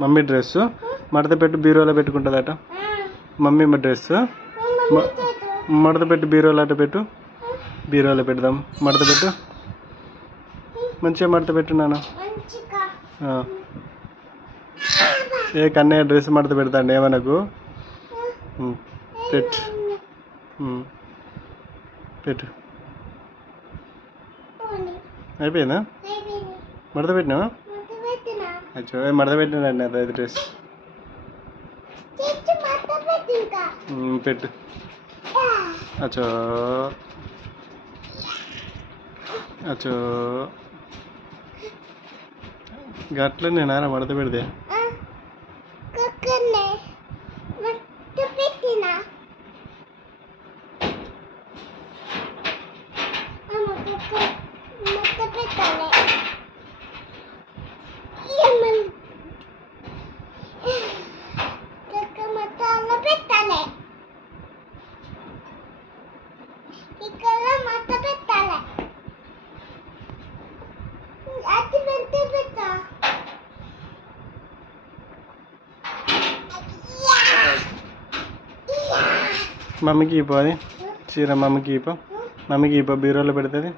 Mummy dress మడత పెట్టి బీరోలో పెట్టుకుంటుందట. Mummy dress మడత పెట్టి బీరోలో అట పెట్టు. బీరోలో పెడదాం. మడత పెట్టు, మంచిగా మడత పెట్టు నాన్న. ఏ కన్నయ్య డ్రెస్ మడత పెడతాండి ఏమనకు. పెట్టు పెట్టు. అయిపోయిందా? మడత పెట్టినావా? అచ్చో మడత పెట్టినాడండి అది డ్రెస్. పెట్టు. అచ్చో అచ్చో గట్ల నేనారా మడత పెడితే మమ్మీకి ఇపో. అది చీర మమ్మీకి ఇపో. మమ్మీకి ఇపో. బీరోలో పెడుతుంది.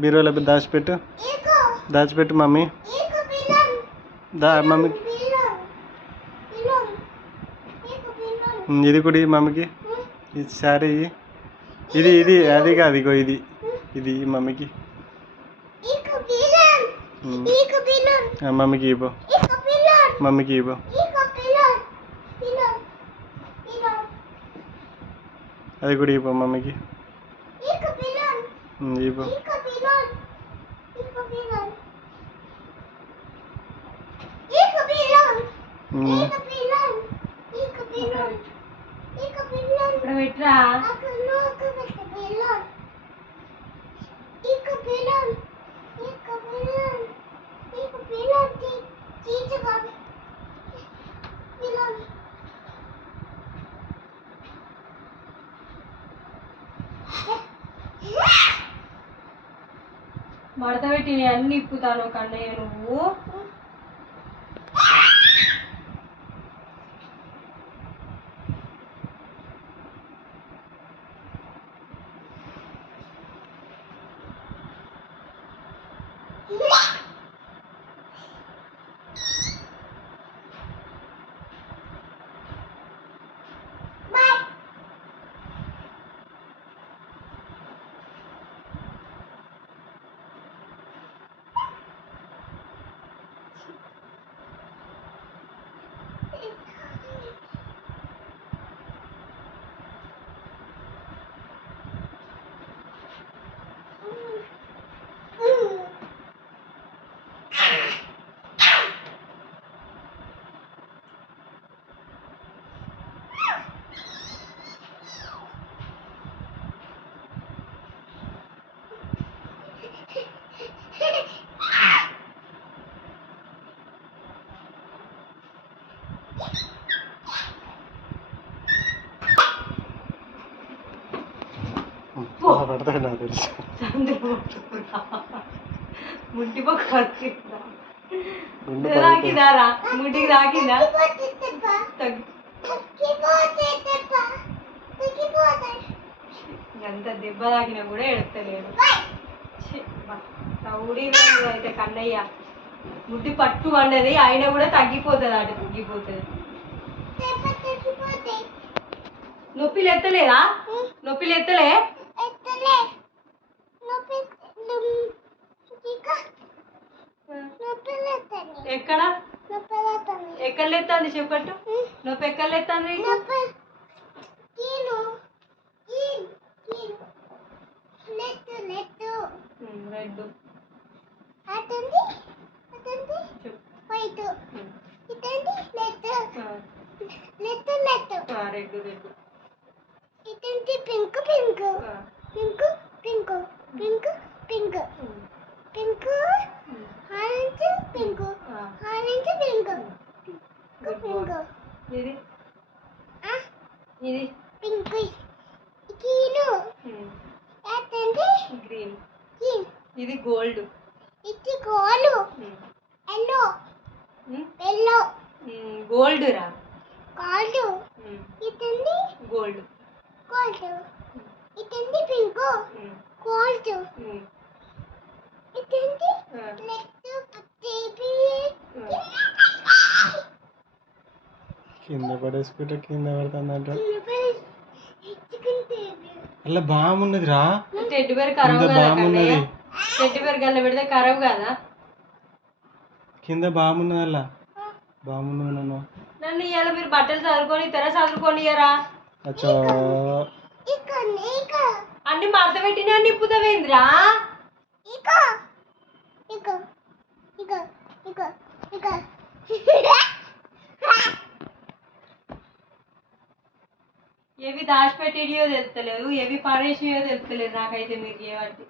బీరోలో దాచిపెట్టు. దాచిపెట్టు మమ్మీ. మమ్మీ ఇది కూడా మమ్మీకి. ఇది శారీ. ఇది ఇది అది కాదు, ఇగో ఇది ఇది మమ్మీకి. మమ్మీకి ఇపో. మమ్మీకి ఇపో. అది కూడా ఇపో మమ్మీకి. ఇపో. మడత పెట్టి అన్ని ఇప్పుతాను కన్నయ్య నువ్వు. ముడ్డి తాకిందారా? ముడ్డికి తాకిందా? ఎంత దెబ్బ తాకినా కూడా ఎడతలేదు. అయితే కన్నయ్య ముడ్డి పట్టు అన్నది అయినా కూడా తగ్గిపోతుంది. అటు తగ్గిపోతుంది. నొప్పిలు ఎత్తలేదా? నొప్పిలు ఎత్తలే? ఎక్కడ ఎక్కడ ఎత్తాంది చెప్పట్టు. నొప్పి ఎక్కడ ఎత్తాంది? రెడ్ రెడ్ రెడ్ ఇదండి pink pink pink pink pink pink pink orange pink orange pink pink ఇది ఇది పింక్ గ్రీన్ అదండి గ్రీన్ గ్రీన్ ఇది గోల్డ్ ఇది గోల్డ్ ఎల్లో ఎల్లో గోల్డ్ రా. కాల్డ్ ఇతంది గోల్డ్. కోల్డ్ ఇతంది పింక్ కోల్డ్ ఇతంది లెఫ్ట్ బేబీ కింద పడేసుకుంటే కింద పడుతుందంట. చికెన్ బేబీ అలా బాగున్నది రా, టెడ్డి బేర్ ఖరాబ్ కింద కదా బాగున్నది, కన్నయ్య? టెడ్డి బేర్ గల్ల పెడితే ఖరాబ్ కదా? కింద బాగున్నది, అలా బాగున్నది. నన్ను ఇవాళ మీరు బట్టలు చదువుకొని చదువుకోనియరా? అచ్చా ఇక ఇక అన్ని మడత పెట్టినా నిప్పుతావేంద్రా? ఇక ఇక ఇక ఇక ఇక ఏవి దాచిపెట్టేడియో తెలుస్తలేవు, ఏవి పడేసియో తెలుస్తలేదు నాకైతే మీరు చేయబట్టి.